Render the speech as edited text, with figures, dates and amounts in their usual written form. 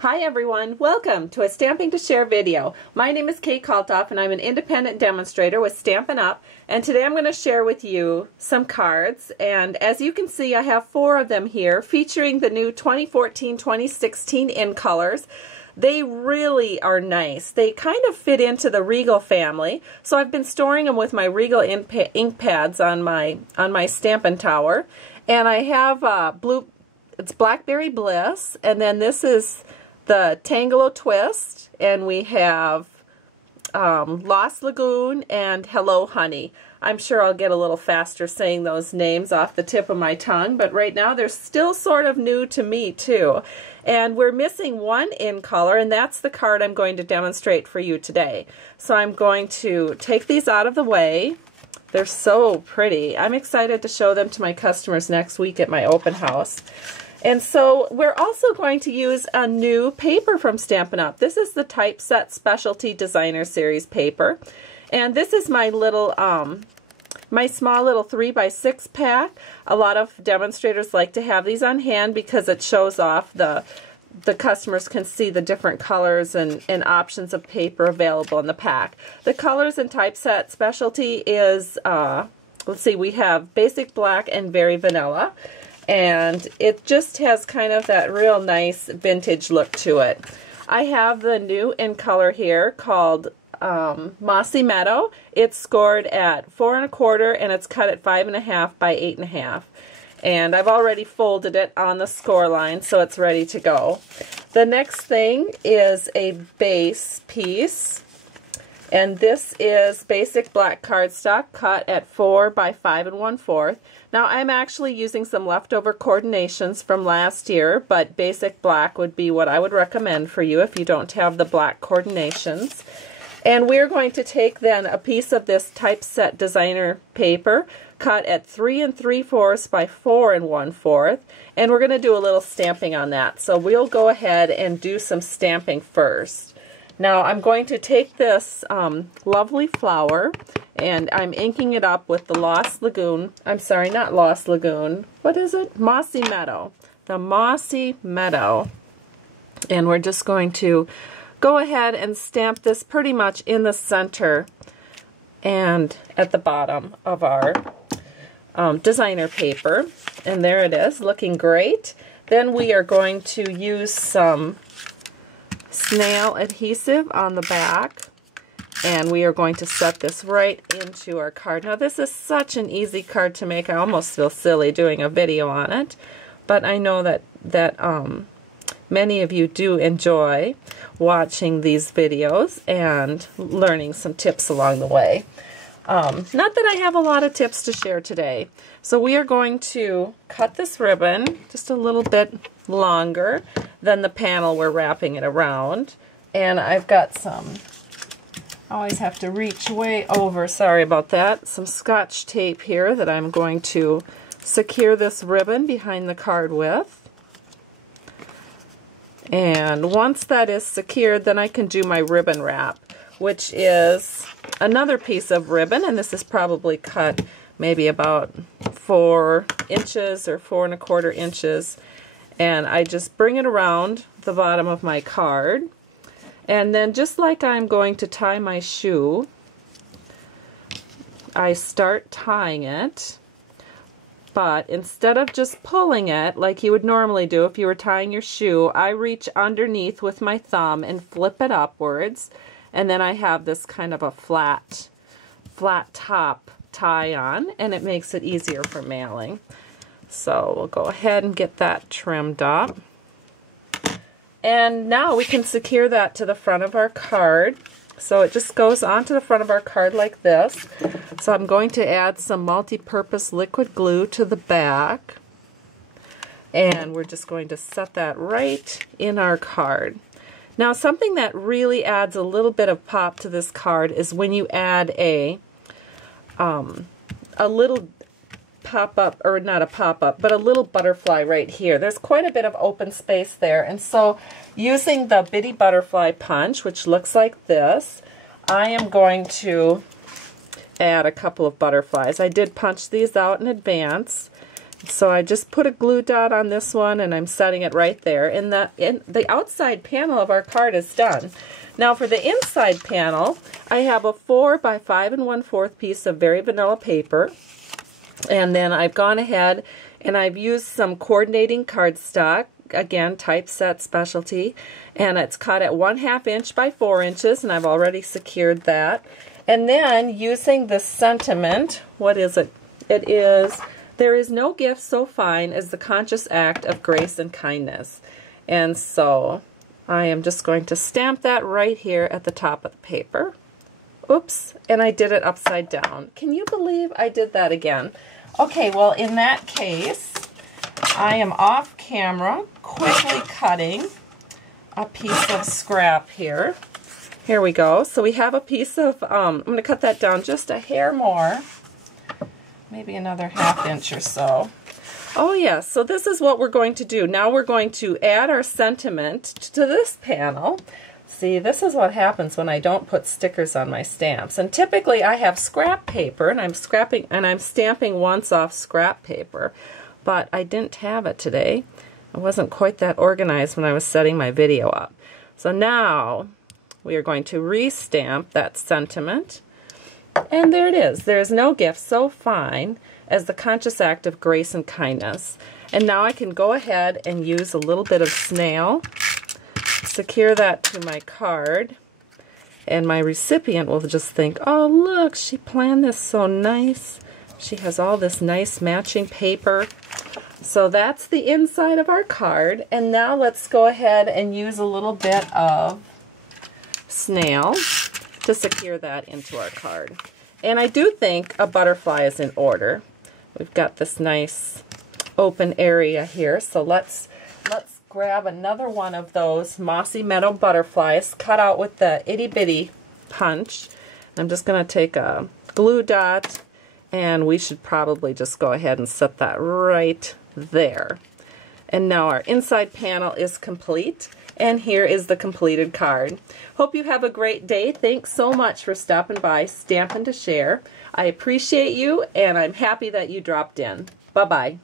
Hi everyone, welcome to a Stamping to Share video. My name is Kate Kalthoff and I'm an independent demonstrator with Stampin Up, and today I'm going to share with you some cards, and as you can see I have 4 of them here featuring the new 2014-2016 in colors. They really are nice. They kind of fit into the Regal family, so I've been storing them with my Regal ink pads on my Stampin' Tower, and I have it's Blackberry Bliss, and then this is the Tangelo Twist, and we have Lost Lagoon and Hello Honey. I'm sure I'll get a little faster saying those names off the tip of my tongue, but right now they're still sort of new to me too. And we're missing one in color, and that's the card I'm going to demonstrate for you today. So I'm going to take these out of the way. They're so pretty. I'm excited to show them to my customers next week at my open house. And so we're also going to use a new paper from Stampin' Up. This is the Typeset Specialty Designer Series paper. And this is my little, my small little 3x6 pack. A lot of demonstrators like to have these on hand because it shows off the customers can see the different colors and options of paper available in the pack. The colors in Typeset Specialty is, let's see, we have Basic Black and Very Vanilla. And it just has kind of that real nice vintage look to it. I have the new in color here called Mossy Meadow. It's scored at 4 1/4 and it's cut at 5 1/2 by 8 1/2. And I've already folded it on the score line, so it's ready to go. The next thing is a base piece. And this is Basic Black cardstock cut at 4 by 5 1/4. Now I'm actually using some leftover coordinations from last year, but Basic Black would be what I would recommend for you if you don't have the black coordinations. And we're going to take then a piece of this Typeset Designer paper cut at 3 3/4 by 4 1/4, and we're going to do a little stamping on that. So we'll go ahead and do some stamping first. Now I'm going to take this lovely flower and I'm inking it up with the Lost Lagoon. I'm sorry, not Lost Lagoon. What is it? Mossy Meadow. The Mossy Meadow. And we're just going to go ahead and stamp this pretty much in the center and at the bottom of our designer paper. And there it is, looking great. Then we are going to use some snail adhesive on the back, and we are going to set this right into our card. Now this is such an easy card to make, I almost feel silly doing a video on it, but I know that many of you do enjoy watching these videos and learning some tips along the way. Not that I have a lot of tips to share today. So we are going to cut this ribbon just a little bit longer than the panel we're wrapping it around. And I've got some, I always have to reach way over, sorry about that, some Scotch tape here that I'm going to secure this ribbon behind the card with. And once that is secured, then I can do my ribbon wrap, which is another piece of ribbon, and this is probably cut maybe about 4 inches or 4 1/4 inches. And I just bring it around the bottom of my card. And then just like I'm going to tie my shoe, I start tying it. But instead of just pulling it like you would normally do if you were tying your shoe, I reach underneath with my thumb and flip it upwards. And then I have this kind of a flat top tie on, and it makes it easier for mailing. So we'll go ahead and get that trimmed up. And now we can secure that to the front of our card. So it just goes onto the front of our card like this. So I'm going to add some multi-purpose liquid glue to the back. And we're just going to set that right in our card. Now something that really adds a little bit of pop to this card is when you add a little pop-up, or not a pop-up, but a little butterfly right here. There's quite a bit of open space there, and so using the Bitty Butterfly Punch, which looks like this, I am going to add a couple of butterflies. I did punch these out in advance, So I just put a glue dot on this one and I'm setting it right there. And the outside panel of our card is done. Now for the inside panel, I have a 4 by 5 1/4 piece of very vanilla paper. And then I've gone ahead and I've used some coordinating cardstock, again Typeset Specialty, and it's cut at 1/2 inch by 4 inches, and I've already secured that. And then using the sentiment, what is it? It is, "There is no gift so fine as the conscious act of grace and kindness." And so I am just going to stamp that right here at the top of the paper. Oops, and I did it upside down. Can you believe I did that again? Okay, well in that case, I am off camera quickly cutting a piece of scrap here. Here we go. So we have a piece of, I'm going to cut that down just a hair more, maybe another 1/2 inch or so. Oh yes, so this is what we're going to do. Now we're going to add our sentiment to this panel. See, this is what happens when I don't put stickers on my stamps. And typically I have scrap paper, and I'm stamping once off scrap paper, but I didn't have it today. I wasn't quite that organized when I was setting my video up. So now we are going to re-stamp that sentiment. And there it is. There is no gift so fine as the conscious act of grace and kindness. And now I can go ahead and use a little bit of snail, secure that to my card, and my recipient will just think, "Oh look, she planned this so nice. She has all this nice matching paper." So that's the inside of our card. And now let's go ahead and use a little bit of snail to secure that into our card. And I do think a butterfly is in order. We've got this nice open area here, so let's grab another one of those Mossy Meadow butterflies cut out with the itty bitty punch. I'm just going to take a glue dot, and we should probably just go ahead and set that right there. And now our inside panel is complete, and here is the completed card. Hope you have a great day. Thanks so much for stopping by Stampin' to Share. I appreciate you, and I'm happy that you dropped in. Bye-bye.